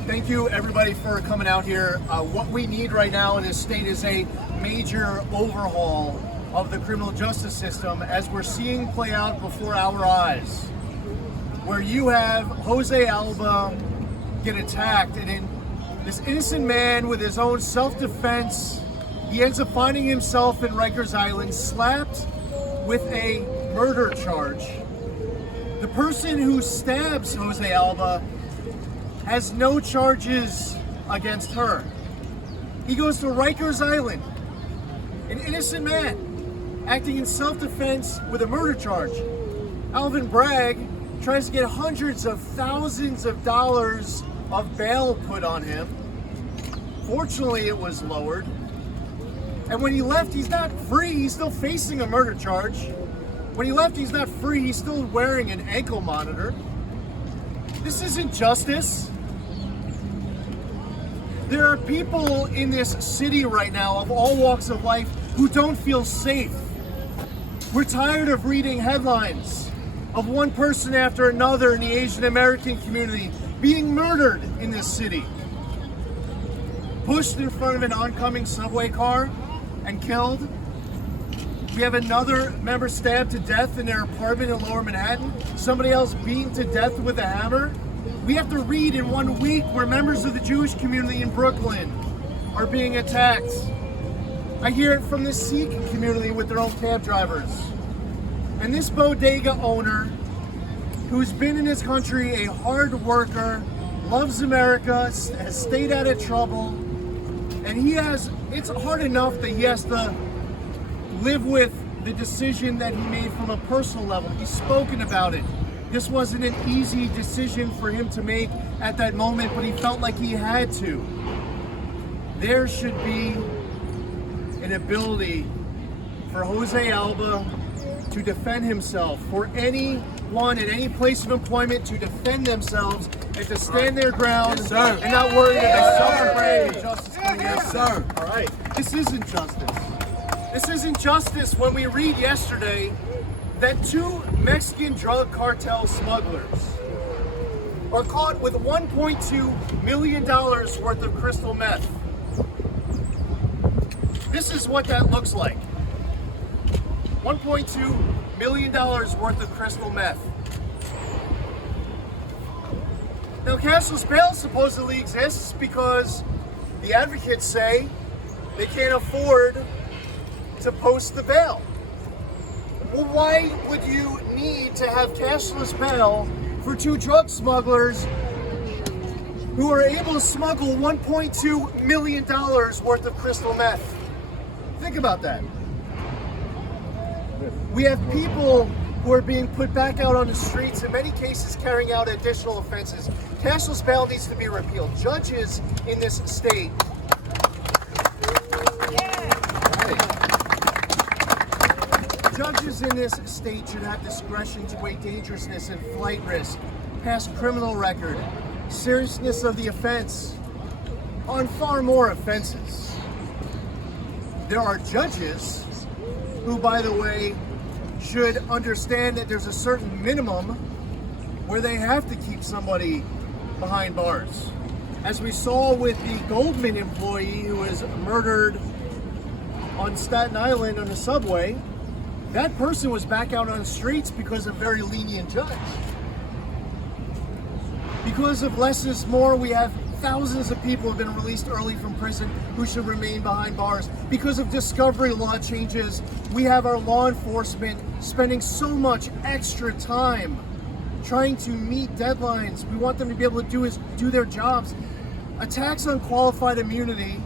Thank you, everybody, for coming out here. What we need right now in this state is a major overhaul of the criminal justice system, as we're seeing play out before our eyes, where you have Jose Alba get attacked, and in this innocent man with his own self-defense, he ends up finding himself in Rikers Island, slapped with a murder charge. The person who stabs Jose Alba has no charges against her. He goes to Rikers Island, an innocent man acting in self-defense with a murder charge. Alvin Bragg tries to get hundreds of thousands of dollars of bail put on him. Fortunately, it was lowered. And when he left, he's not free. He's still facing a murder charge. When he left, he's not free. He's still wearing an ankle monitor. This isn't justice. There are people in this city right now of all walks of life who don't feel safe. We're tired of reading headlines of one person after another in the Asian American community being murdered in this city. Pushed in front of an oncoming subway car and killed. We have another member stabbed to death in their apartment in Lower Manhattan. Somebody else beaten to death with a hammer. We have to read in 1 week where members of the Jewish community in Brooklyn are being attacked. I hear it from the Sikh community with their own cab drivers. And this bodega owner, who's been in this country, a hard worker, loves America, has stayed out of trouble, and it's hard enough that he has to live with the decision that he made from a personal level. He's spoken about it. This wasn't an easy decision for him to make at that moment, but he felt like he had to. There should be an ability for Jose Alba to defend himself, for anyone in any place of employment to defend themselves and to stand their ground, yes, and not worry about justice coming in. Yes, sir. All right. This isn't justice. This isn't justice when we read yesterday that 2 Mexican drug cartel smugglers are caught with $1.2 million worth of crystal meth. This is what that looks like. $1.2 million worth of crystal meth. Now, cashless bail supposedly exists because the advocates say they can't afford to post the bail. Well, why would you need to have cashless bail for 2 drug smugglers who are able to smuggle $1.2 million worth of crystal meth? Think about that. We have people who are being put back out on the streets, in many cases carrying out additional offenses. Cashless bail needs to be repealed. Judges in this state Judges in this state should have discretion to weigh dangerousness and flight risk, past criminal record, seriousness of the offense, on far more offenses. There are judges who, by the way, should understand that there's a certain minimum where they have to keep somebody behind bars. As we saw with the Goldman employee who was murdered on Staten Island on the subway, that person was back out on the streets because of a very lenient judge. Because of less is more, we have thousands of people who have been released early from prison who should remain behind bars. Because of discovery law changes, we have our law enforcement spending so much extra time trying to meet deadlines. We want them to be able to do their jobs. Attacks on qualified immunity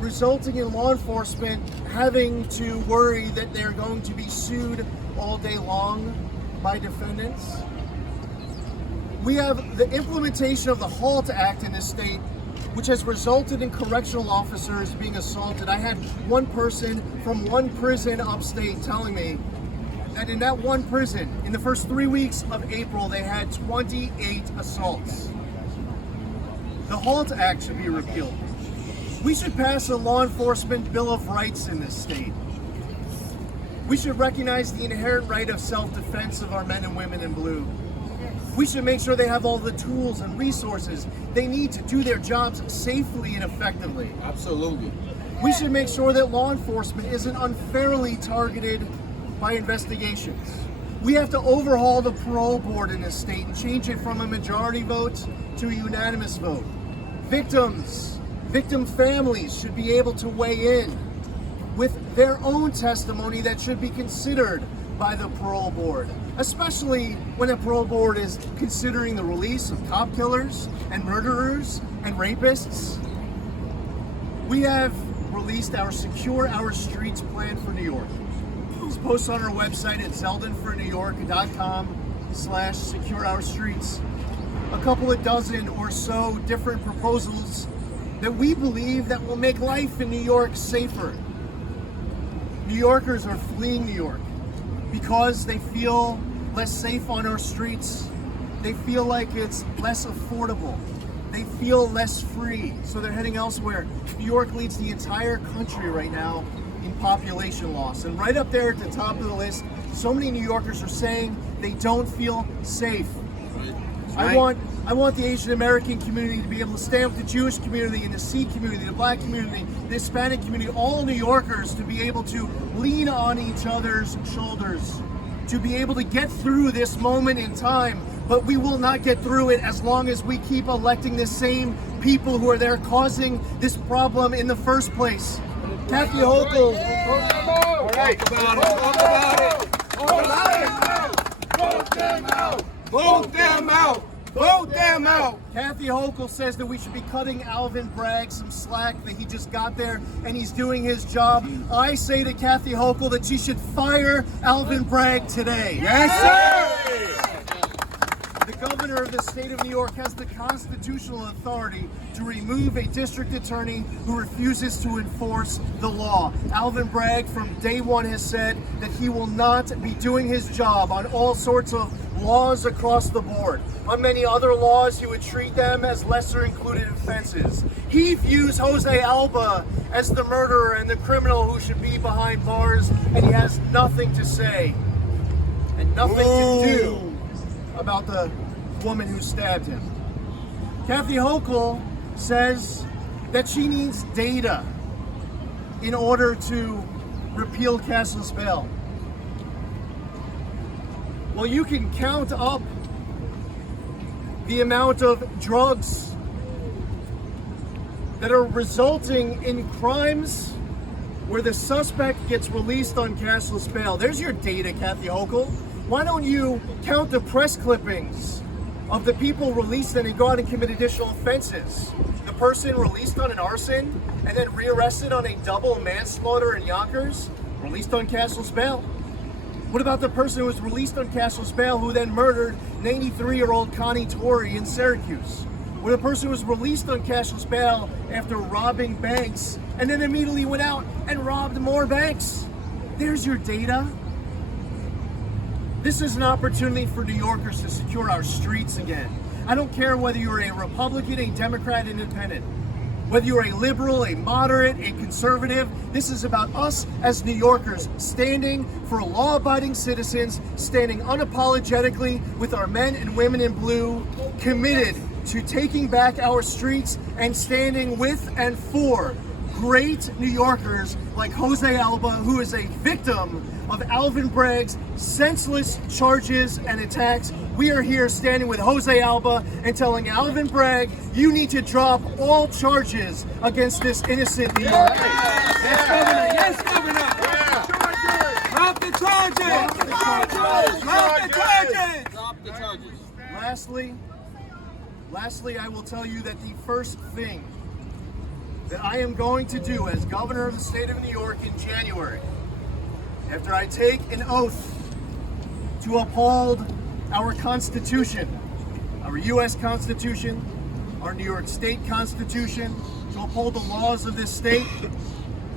resulting in law enforcement having to worry that they're going to be sued all day long by defendants. We have the implementation of the HALT Act in this state, which has resulted in correctional officers being assaulted. I had one person from one prison upstate telling me that in that one prison, in the first 3 weeks of April, they had 28 assaults. The HALT Act should be repealed. We should pass a law enforcement Bill of Rights in this state. We should recognize the inherent right of self-defense of our men and women in blue. We should make sure they have all the tools and resources they need to do their jobs safely and effectively. Absolutely. We should make sure that law enforcement isn't unfairly targeted by investigations. We have to overhaul the parole board in this state and change it from a majority vote to a unanimous vote. Victim families should be able to weigh in with their own testimony that should be considered by the parole board, especially when a parole board is considering the release of cop killers and murderers and rapists. We have released our Secure Our Streets plan for New York. It's posted on our website at zeldinfornewyork.com/secureourstreets. A couple of dozen or so different proposals that we believe that will make life in New York safer. New Yorkers are fleeing New York because they feel less safe on our streets. They feel like it's less affordable. They feel less free, so they're heading elsewhere. New York leads the entire country right now in population loss. And right up there at the top of the list, so many New Yorkers are saying they don't feel safe. I want the Asian American community to be able to stand with the Jewish community and the Sikh community, the Black community, the Hispanic community, all New Yorkers to be able to lean on each other's shoulders, to be able to get through this moment in time. But we will not get through it as long as we keep electing the same people who are there causing this problem in the first place. Kathy Hochul. Vote them out! Vote them out! Vote them out! Kathy Hochul says that we should be cutting Alvin Bragg some slack, that he just got there and he's doing his job. I say to Kathy Hochul that she should fire Alvin Bragg today. Yes, sir! The governor of the state of New York has the constitutional authority to remove a district attorney who refuses to enforce the law. Alvin Bragg from day one has said that he will not be doing his job on all sorts of laws across the board. On many other laws, he would treat them as lesser included offenses. He views Jose Alba as the murderer and the criminal who should be behind bars, and he has nothing to say and nothing to do about the woman who stabbed him. Kathy Hochul says that she needs data in order to repeal cashless bail. Well, you can count up the amount of drugs that are resulting in crimes where the suspect gets released on cashless bail. There's your data, Kathy Hochul. Why don't you count the press clippings of the people released and they go out and commit additional offenses? The person released on an arson and then rearrested on a double manslaughter in Yonkers, released on cashless bail. What about the person who was released on cashless bail who then murdered 93-year-old Connie Torrey in Syracuse? Or the person who was released on cashless bail after robbing banks and then immediately went out and robbed more banks? There's your data. This is an opportunity for New Yorkers to secure our streets again. I don't care whether you're a Republican, a Democrat, independent, whether you're a liberal, a moderate, a conservative. This is about us as New Yorkers standing for law-abiding citizens, standing unapologetically with our men and women in blue, committed to taking back our streets and standing with and for great New Yorkers like Jose Alba, who is a victim of Alvin Bragg's senseless charges and attacks. We are here standing with Jose Alba and telling Alvin Bragg, you need to drop all charges against this innocent New Yorker. Yes, Governor! Yes, Governor! Yeah. Drop the charges! Drop the charges! Drop the charges! Lastly, I will tell you that the first thing that I am going to do as governor of the state of New York in January, after I take an oath to uphold our Constitution, our U.S. Constitution, our New York State Constitution, to uphold the laws of this state,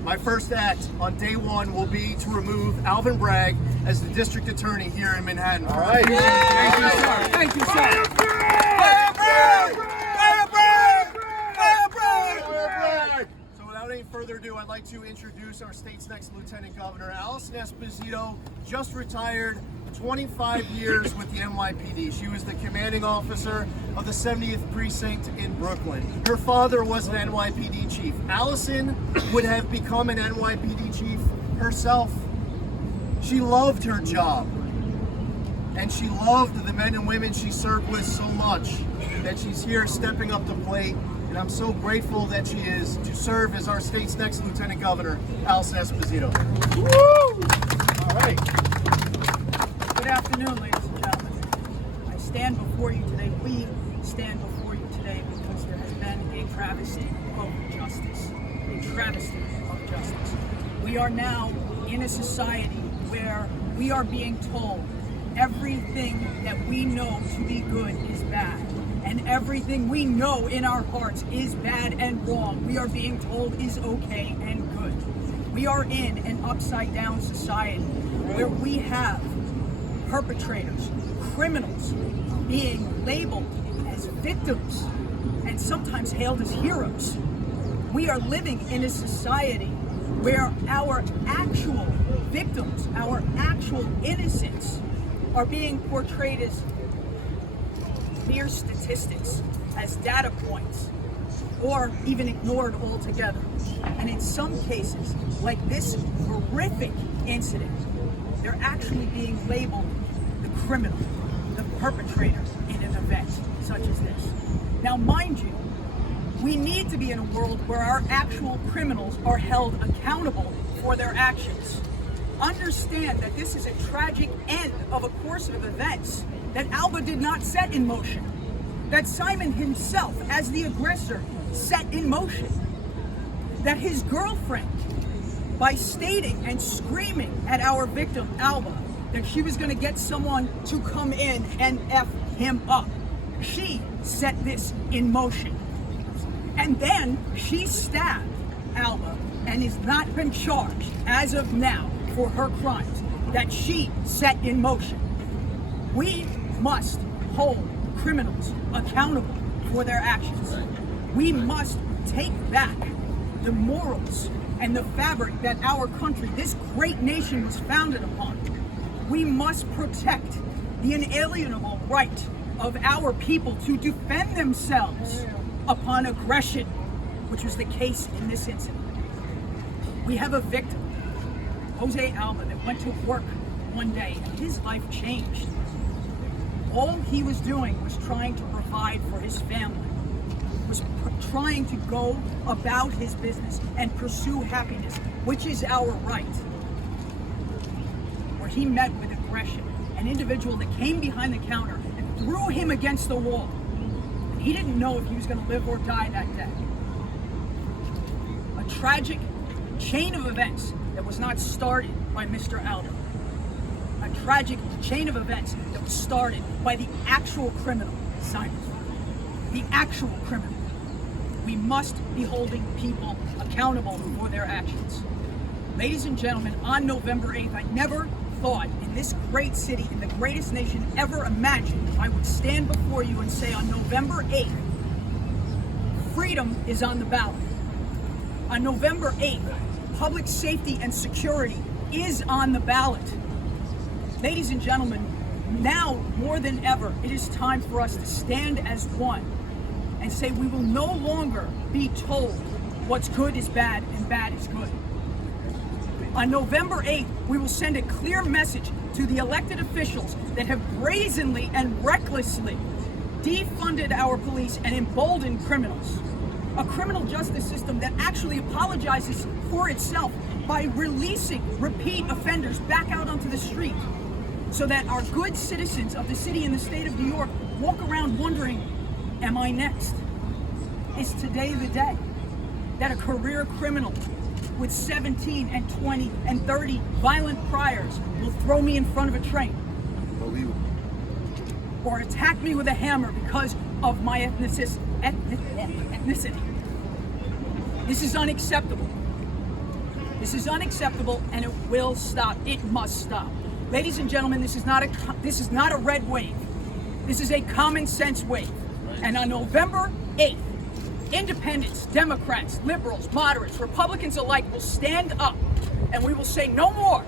my first act on day one will be to remove Alvin Bragg as the district attorney here in Manhattan. All right. Thank you, sir. Thank you, sir. Fire Bragg! Fire Bragg! Fire Bragg! Fire Bragg! So without any further ado, I'd like to introduce our state's next Lieutenant Governor, Allison Esposito, just retired, 25 years with the NYPD. She was the commanding officer of the 70th Precinct in Brooklyn. Her father was an NYPD chief. Allison would have become an NYPD chief herself. She loved her job. And she loved the men and women she served with so much that she's here stepping up to plate. And I'm so grateful that she is to serve as our state's next Lieutenant Governor, Allison Esposito. Woo! All right. Good afternoon, ladies and gentlemen. I stand before you today, we stand before you today because there has been a travesty of justice. A travesty of justice. We are now in a society where we are being told everything that we know to be good is bad. And everything we know in our hearts is bad and wrong, we are being told is okay and good. We are in an upside down society where we have perpetrators, criminals, being labeled as victims and sometimes hailed as heroes. We are living in a society where our actual victims, our actual innocents, are being portrayed as mere statistics, as data points, or even ignored altogether. And in some cases, like this horrific incident, they're actually being labeled the criminal, the perpetrator in an event such as this. Now, mind you, we need to be in a world where our actual criminals are held accountable for their actions. Understand that this is a tragic end of a course of events that Alba did not set in motion, that Simon himself, as the aggressor, set in motion, that his girlfriend, by stating and screaming at our victim, Alba, that she was going to get someone to come in and F him up, she set this in motion. And then she stabbed Alba and has not been charged as of now for her crimes that she set in motion. We must hold criminals accountable for their actions. We must take back the morals and the fabric that our country, this great nation, was founded upon. We must protect the inalienable right of our people to defend themselves upon aggression, which was the case in this incident. We have a victim, Jose Alba, that went to work one day and his life changed. All he was doing was trying to provide for his family, was trying to go about his business and pursue happiness, which is our right. Where he met with aggression, an individual that came behind the counter and threw him against the wall. And he didn't know if he was going to live or die that day. A tragic chain of events that was not started by Mr. Alba. A tragic chain of events that was started by the actual criminal, Simon. The actual criminal. We must be holding people accountable for their actions. Ladies and gentlemen, on November 8th, I never thought in this great city, in the greatest nation ever imagined, I would stand before you and say on November 8th, freedom is on the ballot. On November 8th, public safety and security is on the ballot. Ladies and gentlemen, now more than ever, it is time for us to stand as one and say we will no longer be told what's good is bad and bad is good. On November 8th, we will send a clear message to the elected officials that have brazenly and recklessly defunded our police and emboldened criminals. A criminal justice system that actually apologizes for itself by releasing repeat offenders back out onto the street so that our good citizens of the city and the state of New York walk around wondering, am I next? Is today the day that a career criminal with 17 and 20 and 30 violent priors will throw me in front of a train? Unbelievable. Or attack me with a hammer because of my ethnicity. This is unacceptable. This is unacceptable, and it will stop. It must stop. Ladies and gentlemen, this is not a red wave. This is a common sense wave. And on November 8th, independents, Democrats, liberals, moderates, Republicans alike will stand up and we will say no more.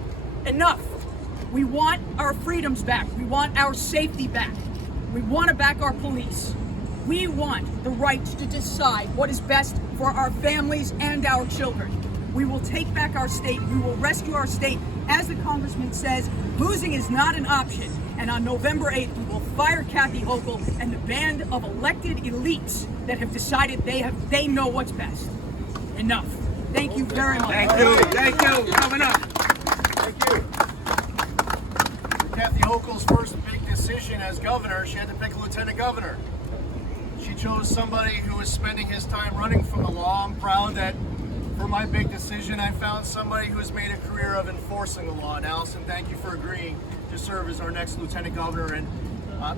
Enough. We want our freedoms back. We want our safety back. We want to back our police. We want the right to decide what is best for our families and our children. We will take back our state. We will rescue our state. As the congressman says, losing is not an option. And on November 8th, we will fire Kathy Hochul and the band of elected elites that have decided they know what's best. Enough. Thank you very much. Thank you. Thank you. Coming up. Thank you. Kathy Hochul's first big decision as governor, she had to pick a lieutenant governor. She chose somebody who was spending his time running from the law. I'm proud that for my big decision, I found somebody who has made a career of enforcing the law. And Allison, thank you for agreeing to serve as our next lieutenant governor. And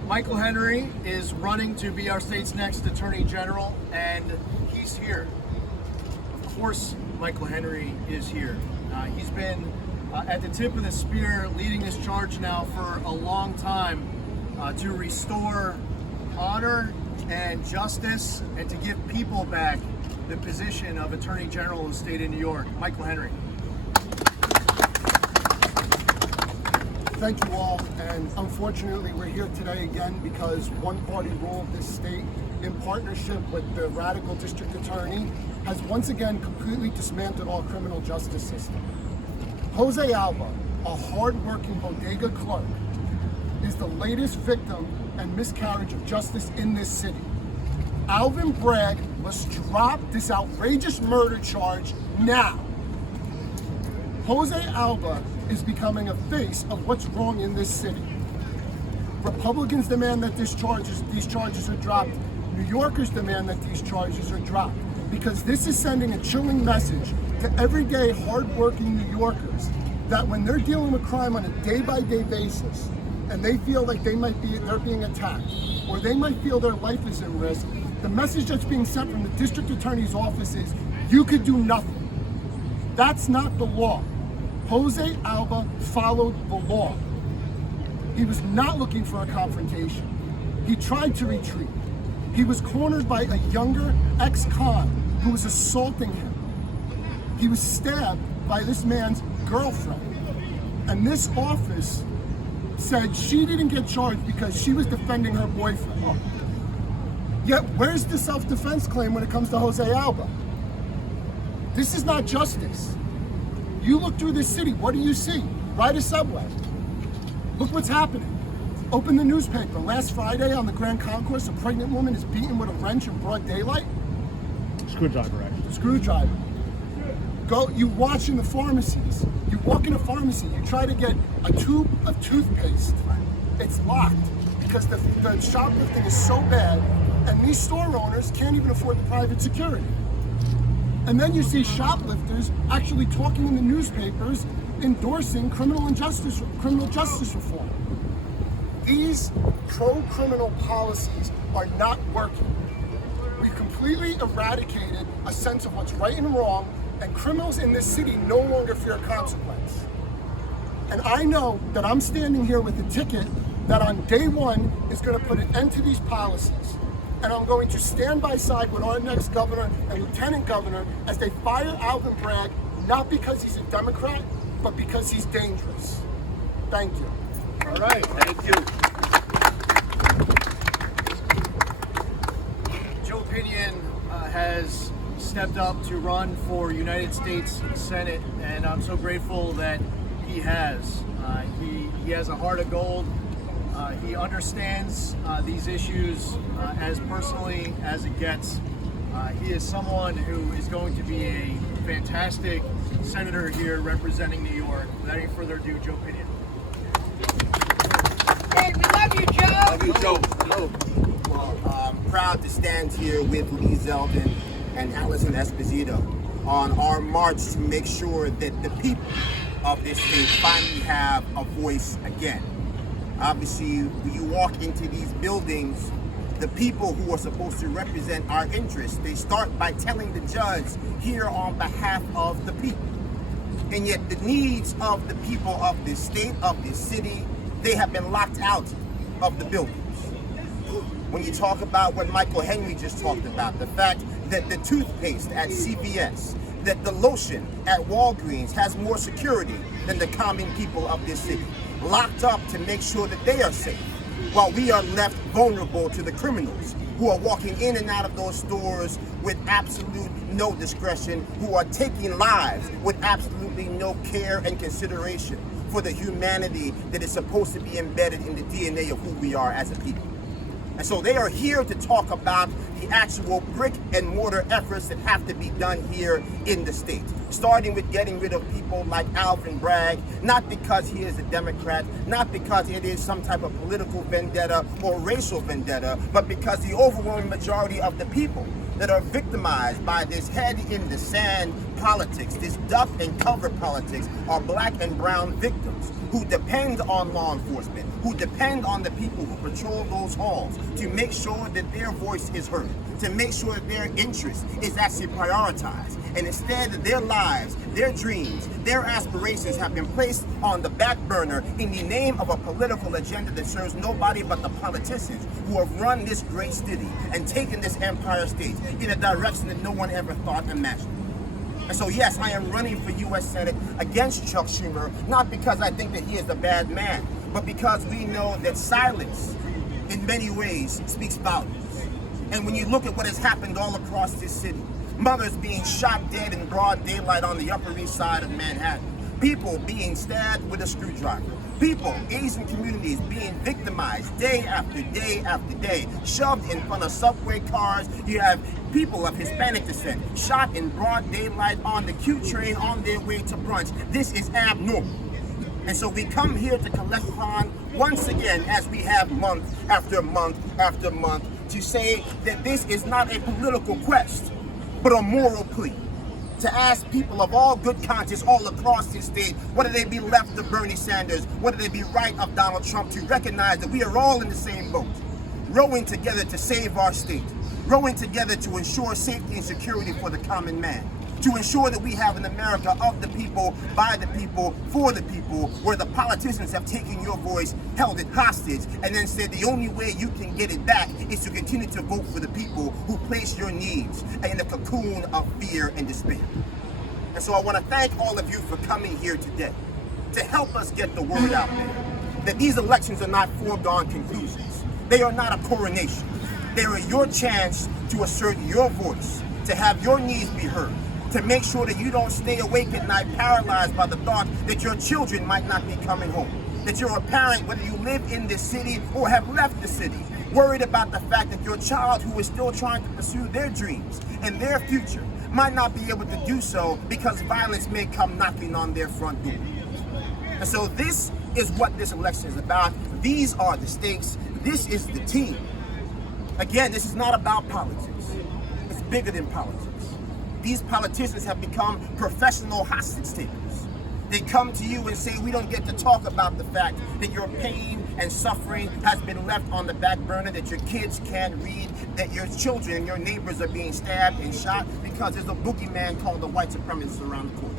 Michael Henry is running to be our state's next attorney general, and he's here. Of course, Michael Henry is here. He's been at the tip of the spear, leading this charge now for a long time to restore honor and justice and to give people back the position of Attorney General of the state of New York. Michael Henry. Thank you all, and unfortunately we're here today again because one party ruled this state in partnership with the radical district attorney has once again completely dismantled our criminal justice system. Jose Alba, a hard-working bodega clerk, is the latest victim and miscarriage of justice in this city. Alvin Bragg must drop this outrageous murder charge now. Jose Alba is becoming a face of what's wrong in this city. Republicans demand that these charges are dropped. New Yorkers demand that these charges are dropped because this is sending a chilling message to everyday hardworking New Yorkers that when they're dealing with crime on a day-by-day basis and they feel like they're being attacked or they might feel their life is at risk, the message that's being sent from the district attorney's office is, you could do nothing. That's not the law. Jose Alba followed the law. He was not looking for a confrontation. He tried to retreat. He was cornered by a younger ex-con who was assaulting him. He was stabbed by this man's girlfriend. And this office said she didn't get charged because she was defending her boyfriend. Yet, where's the self-defense claim when it comes to Jose Alba? This is not justice. You look through this city, what do you see? Ride a subway. Look what's happening. Open the newspaper. Last Friday on the Grand Concourse, a pregnant woman is beaten with a wrench in broad daylight. Screwdriver, actually. Screwdriver. You watch in the pharmacies. You walk in a pharmacy, you try to get a tube of toothpaste. It's locked because the shoplifting is so bad, and these store owners can't even afford the private security. And then you see shoplifters actually talking in the newspapers endorsing criminal justice reform. These pro-criminal policies are not working. We've completely eradicated a sense of what's right and wrong, and criminals in this city no longer fear consequence. And I know that I'm standing here with a ticket that on day one is going to put an end to these policies. And I'm going to stand by side with our next governor and lieutenant governor as they fire Alvin Bragg, not because he's a Democrat, but because he's dangerous. Thank you. All right. Thank you. Joe Pinion has stepped up to run for United States Senate, and I'm so grateful that he has. He has a heart of gold. He understands these issues as personally as it gets. He is someone who is going to be a fantastic senator here representing New York. Without any further ado, Joe Pinion. Hey, we love you, Joe. Love you, Joe. Hello. Well, I'm proud to stand here with Lee Zeldin and Allison Esposito on our march to make sure that the people of this state finally have a voice again. Obviously, when you walk into these buildings, the people who are supposed to represent our interests, they start by telling the judge, here on behalf of the people. And yet the needs of the people of this state, of this city, they have been locked out of the buildings. When you talk about what Michael Henry just talked about, the fact that the toothpaste at CVS, that the lotion at Walgreens has more security than the common people of this city. locked up to make sure that they are safe, while we are left vulnerable to the criminals who are walking in and out of those stores with absolute no discretion, who are taking lives with absolutely no care and consideration for the humanity that is supposed to be embedded in the DNA of who we are as a people. And so they are here to talk about the actual brick and mortar efforts that have to be done here in the state, starting with getting rid of people like Alvin Bragg, not because he is a Democrat, not because it is some type of political vendetta or racial vendetta, but because the overwhelming majority of the people that are victimized by this head in the sand politics, this duck and cover politics, are black and brown victims who depend on law enforcement, who depend on the people who patrol those halls to make sure that their voice is heard, to make sure that their interest is actually prioritized. And instead, their lives, their dreams, their aspirations have been placed on the back burner in the name of a political agenda that serves nobody but the politicians who have run this great city and taken this empire state in a direction that no one ever thought imaginable. And so yes, I am running for U.S. Senate against Chuck Schumer, not because I think that he is a bad man, but because we know that silence, in many ways, speaks volumes. And when you look at what has happened all across this city, mothers being shot dead in broad daylight on the Upper East Side of Manhattan, people being stabbed with a screwdriver, people, Asian communities being victimized day after day after day, shoved in front of subway cars. You have people of Hispanic descent shot in broad daylight on the Q train on their way to brunch. This is abnormal. And so we come here to collect upon once again, as we have month after month after month, to say that this is not a political quest, but a moral plea. To ask people of all good conscience all across this state, whether they be left of Bernie Sanders, whether they be right of Donald Trump, to recognize that we are all in the same boat, rowing together to save our state, rowing together to ensure safety and security for the common man, to ensure that we have an America of the people, by the people, for the people, where the politicians have taken your voice, held it hostage, and then said the only way you can get it back is to continue to vote for the people who place your needs in a cocoon of fear and despair. And so I want to thank all of you for coming here today to help us get the word out there that these elections are not foregone conclusions. They are not a coronation. They are your chance to assert your voice, to have your needs be heard, to make sure that you don't stay awake at night paralyzed by the thought that your children might not be coming home, that you're a parent, whether you live in this city or have left the city, worried about the fact that your child who is still trying to pursue their dreams and their future might not be able to do so because violence may come knocking on their front door. And so this is what this election is about. These are the stakes. This is the team. Again, this is not about politics. It's bigger than politics. These politicians have become professional hostage takers. They come to you and say, we don't get to talk about the fact that your pain and suffering has been left on the back burner, that your kids can't read, that your children and your neighbors are being stabbed and shot because there's a boogeyman called the white supremacist around the corner.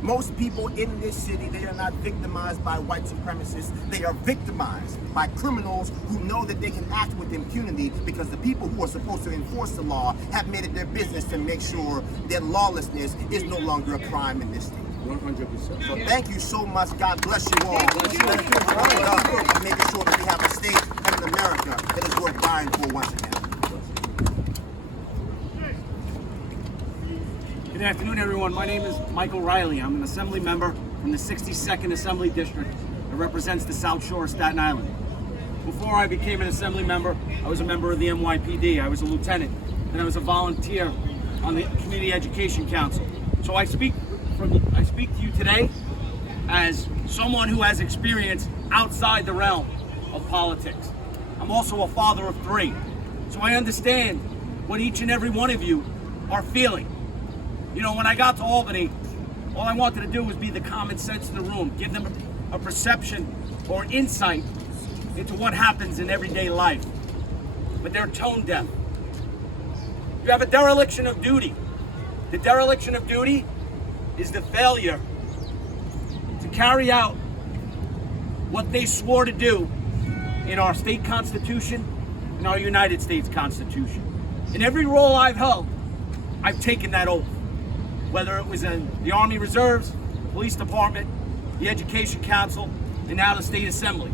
Most people in this city, they are not victimized by white supremacists. They are victimized by criminals who know that they can act with impunity because the people who are supposed to enforce the law have made it their business to make sure that lawlessness is no longer a crime in this state. 100%. So thank you so much. God bless you all. Making sure that we have a state and an America that is worth dying for once again. Good afternoon, everyone. My name is Michael Riley. I'm an assembly member from the 62nd Assembly District that represents the South Shore of Staten Island. Before I became an assembly member, I was a member of the NYPD. I was a lieutenant, and I was a volunteer on the Community Education Council. So I speak to you today as someone who has experience outside the realm of politics. I'm also a father of 3, so I understand what each and every one of you are feeling. You know, when I got to Albany, all I wanted to do was be the common sense in the room, give them a perception or insight into what happens in everyday life. But they're tone deaf. You have a dereliction of duty. The dereliction of duty is the failure to carry out what they swore to do in our state constitution and our United States Constitution. In every role I've held, I've taken that oath. Whether it was in the Army Reserves, Police Department, the Education Council, and now the State Assembly.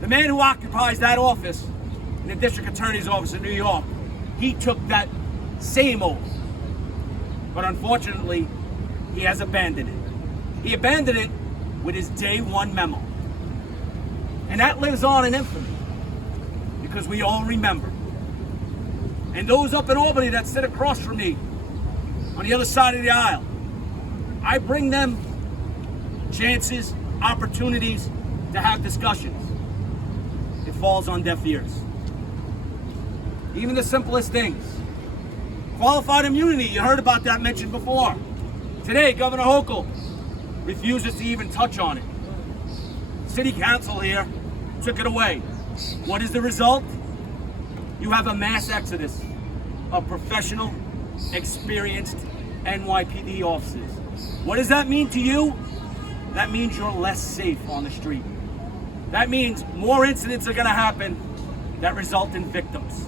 The man who occupies that office in the District Attorney's Office in New York, he took that same oath. But unfortunately, he has abandoned it. He abandoned it with his Day 1 memo. And that lives on in infamy, because we all remember. And those up in Albany that sit across from me, on the other side of the aisle, I bring them chances, opportunities to have discussions. It falls on deaf ears. Even the simplest things. Qualified immunity, you heard about that mentioned before. Today, Governor Hochul refuses to even touch on it. City Council here took it away. What is the result? You have a mass exodus of professional, experienced NYPD officers. What does that mean to you? That means you're less safe on the street. That means more incidents are going to happen that result in victims.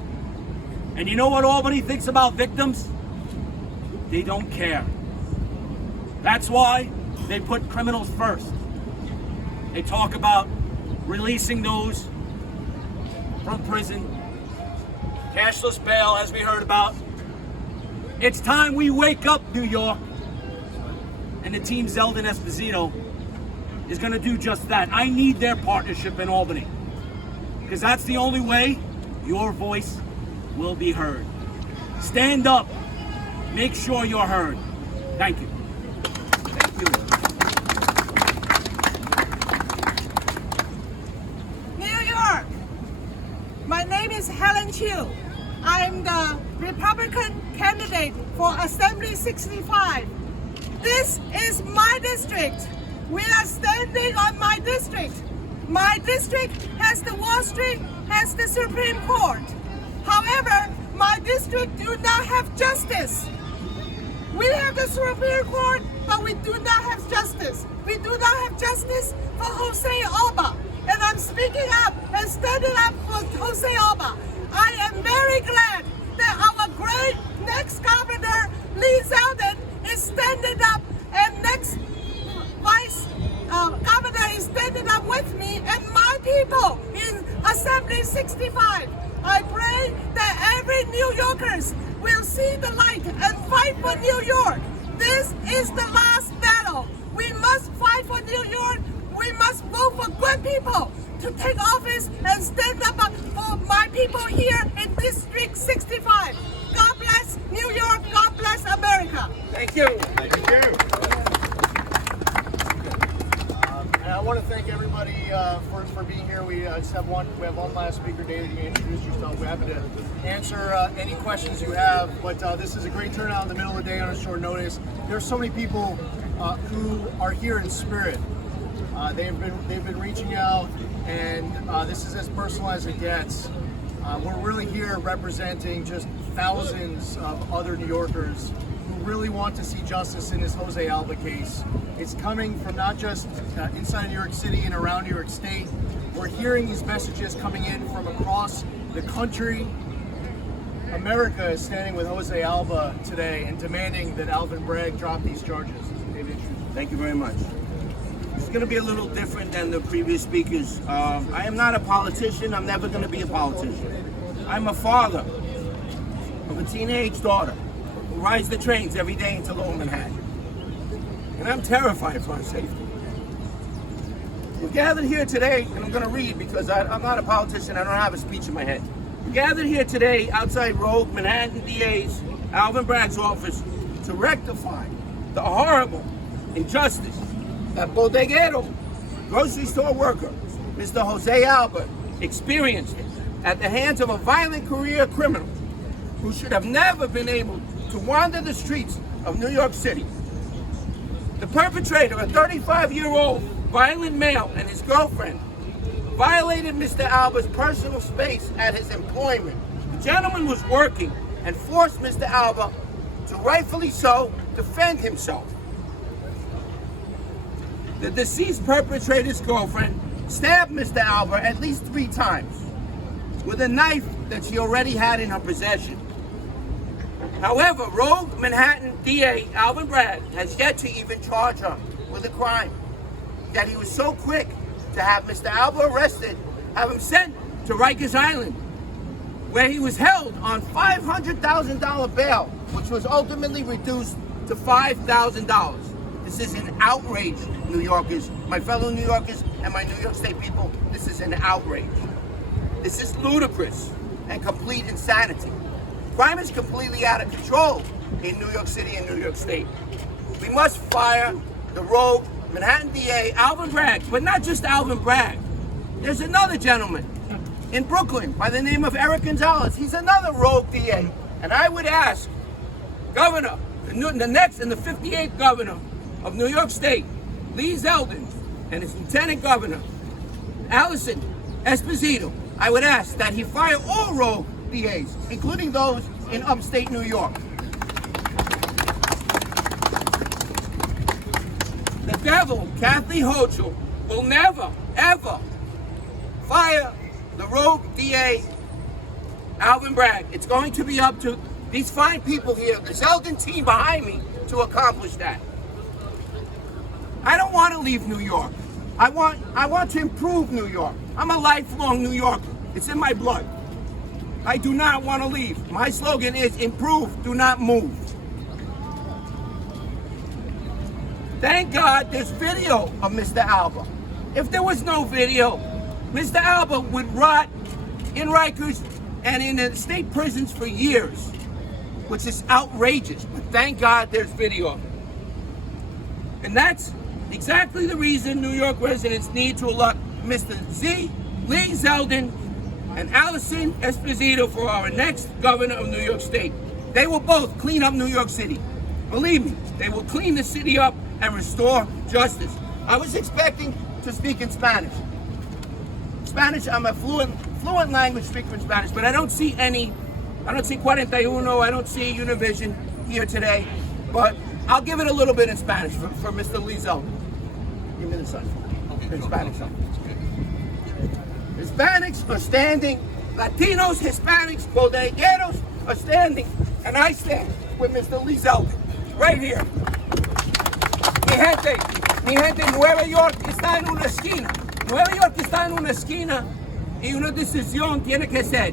And you know what Albany thinks about victims? They don't care. That's why they put criminals first. They talk about releasing those from prison, cashless bail, as we heard about. It's time we wake up, New York. And the team Zeldin Esposito is going to do just that. I need their partnership in Albany, because that's the only way your voice will be heard. Stand up. Make sure you're heard. Thank you. Thank you. New York. My name is Helen Chu. I'm the Republican candidate for Assembly 65. This is my district. We are standing on my district. My district has the Wall Street, has the Supreme Court. However, my district do not have justice. We have the Supreme Court, but we do not have justice. We do not have justice for Jose Alba. And I'm speaking up and standing up for Jose Alba. I am very glad that our great next governor, Lee Zeldin, is standing up, and next vice governor is standing up with me and my people in Assembly 65. I pray that every New Yorkers will see the light and fight for New York. This is the last battle. We must fight for New York. We must vote for good people to take office and stand up for my people here in District 65. God bless New York. God bless America. Thank you. Thank you. And I want to thank everybody for being here. We just have one last speaker. David, you introduce yourself. We're happy to answer any questions you have. But this is a great turnout in the middle of the day on a short notice. There's so many people who are here in spirit. They've been reaching out, and this is as personal as it gets. We're really here representing just thousands of other New Yorkers who really want to see justice in this Jose Alba case. It's coming from not just inside New York City and around New York State. We're hearing these messages coming in from across the country. America is standing with Jose Alba today and demanding that Alvin Bragg drop these charges. David, thank you very much. It's going to be a little different than the previous speakers. I am not a politician. I'm never going to be a politician. I'm a father of a teenage daughter who rides the trains every day into Lower Manhattan. And I'm terrified for her safety. We're gathered here today, and I'm going to read because I'm not a politician. I don't have a speech in my head. We're gathered here today outside Rogue Manhattan DA's Alvin Bragg's office to rectify the horrible injustice that bodeguero, grocery store worker, Mr. Jose Alba, experienced at the hands of a violent career criminal who should have never been able to wander the streets of New York City. The perpetrator, a 35-year-old violent male, and his girlfriend violated Mr. Alba's personal space at his employment. The gentleman was working and forced Mr. Alba to, rightfully so, defend himself. The deceased perpetrator's girlfriend stabbed Mr. Alba at least 3 times with a knife that she already had in her possession. However, Rogue Manhattan DA Alvin Bragg has yet to even charge her with a crime. that he was so quick to have Mr. Alba arrested, have him sent to Rikers Island, where he was held on $500,000 bail, which was ultimately reduced to $5,000. This is an outrage, New Yorkers, my fellow New Yorkers and my New York State people. This is an outrage. This is ludicrous and complete insanity. Crime is completely out of control in New York City and New York State. We must fire the rogue Manhattan DA, Alvin Bragg, but not just Alvin Bragg. There's another gentleman in Brooklyn by the name of Eric Gonzalez. He's another rogue DA. And I would ask Governor, the next and the 58th Governor of New York State, Lee Zeldin, and his Lieutenant Governor, Alison Esposito, I would ask that he fire all rogue DAs, including those in upstate New York. The devil, Kathy Hochul, will never, ever fire the rogue DA, Alvin Bragg. It's going to be up to these fine people here, the Zeldin team behind me, to accomplish that. I don't want to leave New York. I want to improve New York. I'm a lifelong New Yorker. It's in my blood. I do not want to leave. My slogan is improve, do not move. Thank God there's video of Mr. Alba. If there was no video, Mr. Alba would rot in Rikers and in the state prisons for years, which is outrageous. But thank God there's video of it. And that's exactly the reason New York residents need to elect Mr. Lee Zeldin and Alison Esposito for our next governor of New York State. They will both clean up New York City. Believe me, they will clean the city up and restore justice. I was expecting to speak in Spanish. I'm a fluent language speaker in Spanish, but I don't see 41, I don't see Univision here today, but I'll give it a little bit in Spanish for Mr. Lee Zeldin. Give me the sign. In Spanish. Hispanics are standing, Latinos, Hispanics, bodegueros are standing, and I stand with Mr. Lee Zeldin, right here. Mi gente, Nueva York está en una esquina. Nueva York está en una esquina y una decisión tiene que ser.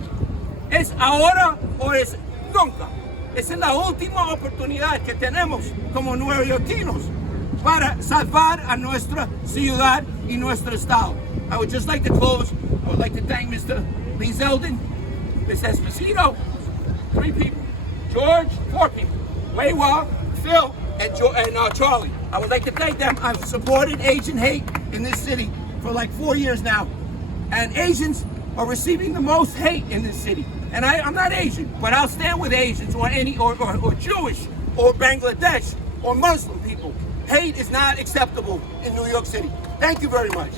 ¿Es ahora o es nunca? Esa es la última oportunidad que tenemos como neoyorquinos para salvar a nuestra ciudad y nuestro estado. I would just like to close. I would like to thank Mr. Lee Zeldin, Ms. Esposito, 3 people, George, 4 people, Waywa, Phil, and Charlie. I would like to thank them. I've supported Asian hate in this city for like 4 years now, and Asians are receiving the most hate in this city. And I'm not Asian, but I'll stand with Asians or Jewish or Bangladesh or Muslim people. Hate is not acceptable in New York City. Thank you very much.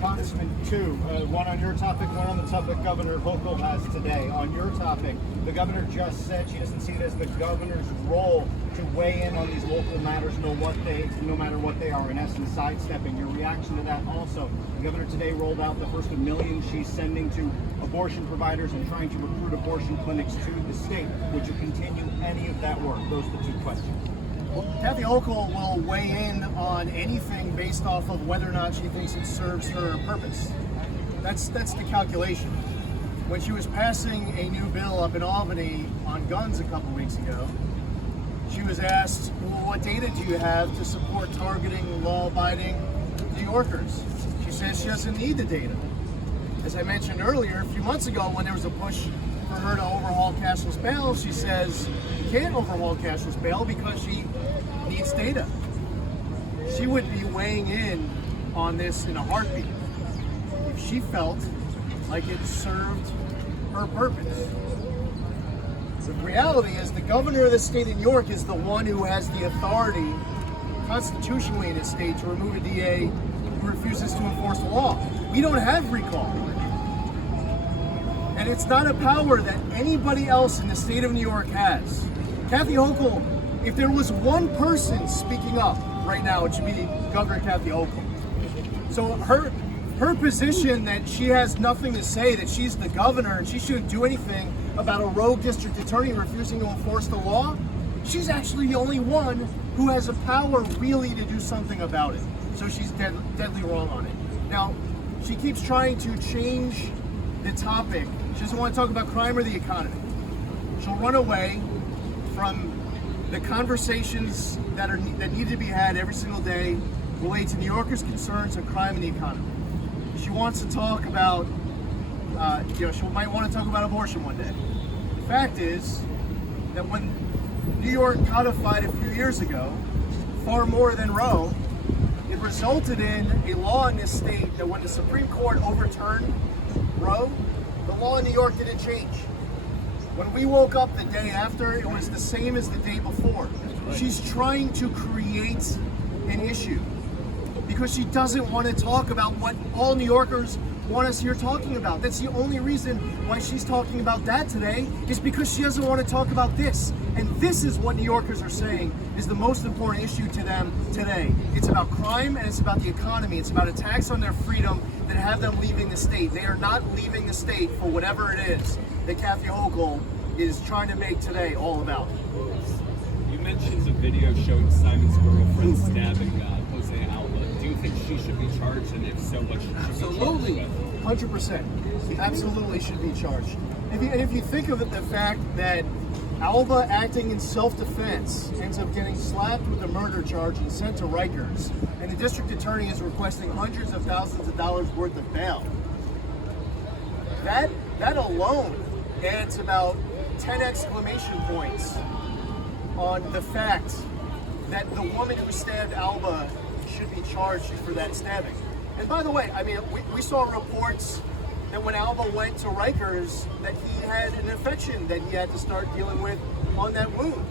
Congressman, 2, one on your topic, one on the topic Governor Hochul has today. On your topic, the governor just said she doesn't see it as the governor's role to weigh in on these local matters, no matter what they are, in essence, sidestepping. Your reaction to that also. The governor today rolled out the first $1 million she's sending to abortion providers and trying to recruit abortion clinics to the state. Would you continue any of that work? Those are the 2 questions. Well, Kathy Hochul will weigh in on anything based off of whether or not she thinks it serves her purpose. That's the calculation. When she was passing a new bill up in Albany on guns a couple weeks ago, she was asked, well, what data do you have to support targeting law-abiding New Yorkers? She says she doesn't need the data. As I mentioned earlier, a few months ago when there was a push for her to overhaul cashless bail, she says you can't overhaul cashless bail because she needs data. She would be weighing in on this in a heartbeat if she felt like it served her purpose. The reality is the governor of the state of New York is the one who has the authority constitutionally in his state to remove a DA who refuses to enforce the law. We don't have recall. And it's not a power that anybody else in the state of New York has. Kathy Hochul, if there was one person speaking up right now, it should be Governor Kathy Hochul. So her position that she has nothing to say, that she's the governor and she shouldn't do anything about a rogue district attorney refusing to enforce the law, she's actually the only one who has the power really to do something about it. So she's deadly wrong on it. Now, she keeps trying to change the topic. She doesn't want to talk about crime or the economy. She'll run away from the conversations that need to be had every single day related to New Yorkers' concerns on crime and the economy. She wants to talk about, she might want to talk about abortion one day. The fact is that when New York codified a few years ago, far more than Roe, it resulted in a law in this state that when the Supreme Court overturned Roe, the law in New York didn't change. When we woke up the day after, it was the same as the day before. She's trying to create an issue because she doesn't want to talk about what all New Yorkers want us here talking about. That's the only reason why she's talking about that today, is because she doesn't want to talk about this. And this is what New Yorkers are saying is the most important issue to them today. It's about crime and it's about the economy. It's about attacks on their freedom that have them leaving the state. They are not leaving the state for whatever it is that Kathy Hochul is trying to make today all about. You mentioned the video showing Simon's girlfriend stabbing Jose Alba. Do you think she should be charged, and if so, what should she be charged with? 100%. He absolutely should be charged. If you think of it, the fact that Alba, acting in self-defense, ends up getting slapped with a murder charge and sent to Rikers, and the district attorney is requesting hundreds of thousands of dollars worth of bail. That alone adds about 10 exclamation points on the fact that the woman who stabbed Alba should be charged for that stabbing. And by the way, I mean, we saw reports that when Alba went to Rikers that he had an infection that he had to start dealing with on that wound.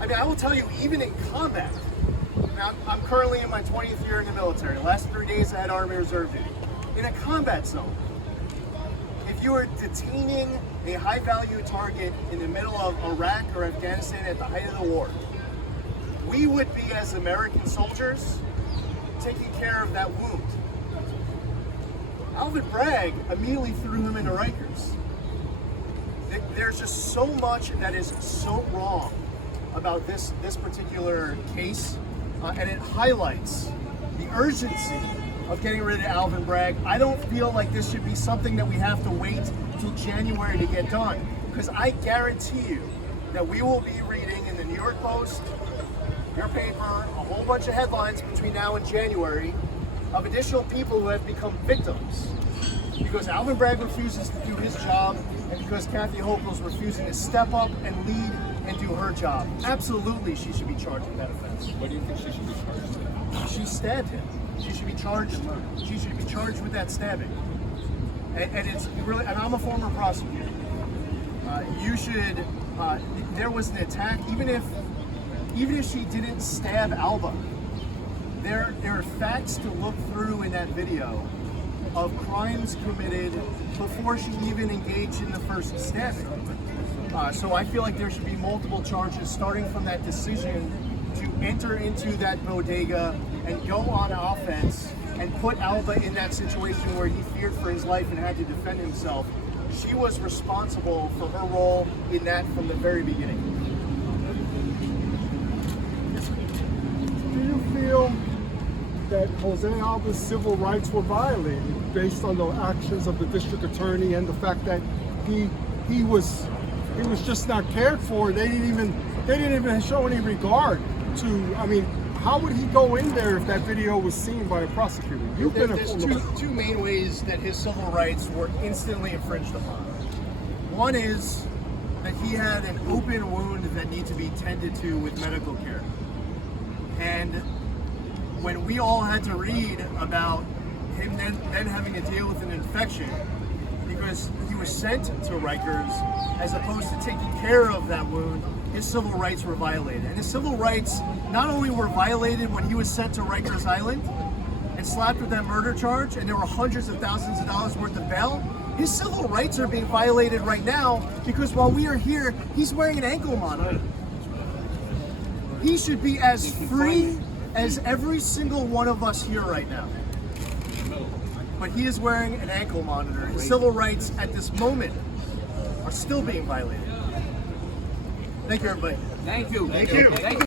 I mean, I will tell you, even in combat, now I'm currently in my 20th year in the military. The last 3 days I had Army Reserve duty. In a combat zone, if you were detaining a high-value target in the middle of Iraq or Afghanistan at the height of the war, we would be, as American soldiers, taking care of that wound. Alvin Bragg immediately threw him into Rikers. There's just so much that is so wrong about this particular case, and it highlights the urgency of getting rid of Alvin Bragg. I don't feel like this should be something that we have to wait till January to get done, because I guarantee you that we will be reading in the New York Post, your paper, a whole bunch of headlines between now and January of additional people who have become victims because Alvin Bragg refuses to do his job and because Kathy Hochul is refusing to step up and lead and do her job. Absolutely, she should be charged with that offense. What do you think she should be charged with? She stabbed him. She should be charged with murder. She should be charged with that stabbing. And it's really, and I'm a former prosecutor. There was an attack, even if she didn't stab Alba, there are facts to look through in that video of crimes committed before she even engaged in the first stabbing. So I feel like there should be multiple charges starting from that decision to enter into that bodega and go on offense and put Alba in that situation where he feared for his life and had to defend himself. She was responsible for her role in that from the very beginning. Do you feel that Jose Alba's civil rights were violated based on the actions of the district attorney and the fact that he was just not cared for? They didn't even show any regard to. I mean, how would he go in there if that video was seen by a prosecutor? There's two main ways that his civil rights were instantly infringed upon. One is that he had an open wound that needs to be tended to with medical care. And when we all had to read about him then having to deal with an infection because he was sent to Rikers as opposed to taking care of that wound, his civil rights were violated. And his civil rights not only were violated when he was sent to Rikers Island and slapped with that murder charge, and there were hundreds of thousands of dollars worth of bail, his civil rights are being violated right now because while we are here, he's wearing an ankle monitor. He should be as free as every single one of us here right now. But he is wearing an ankle monitor. His civil rights at this moment are still being violated. Thank you, everybody. Thank you. Thank you. Thank you.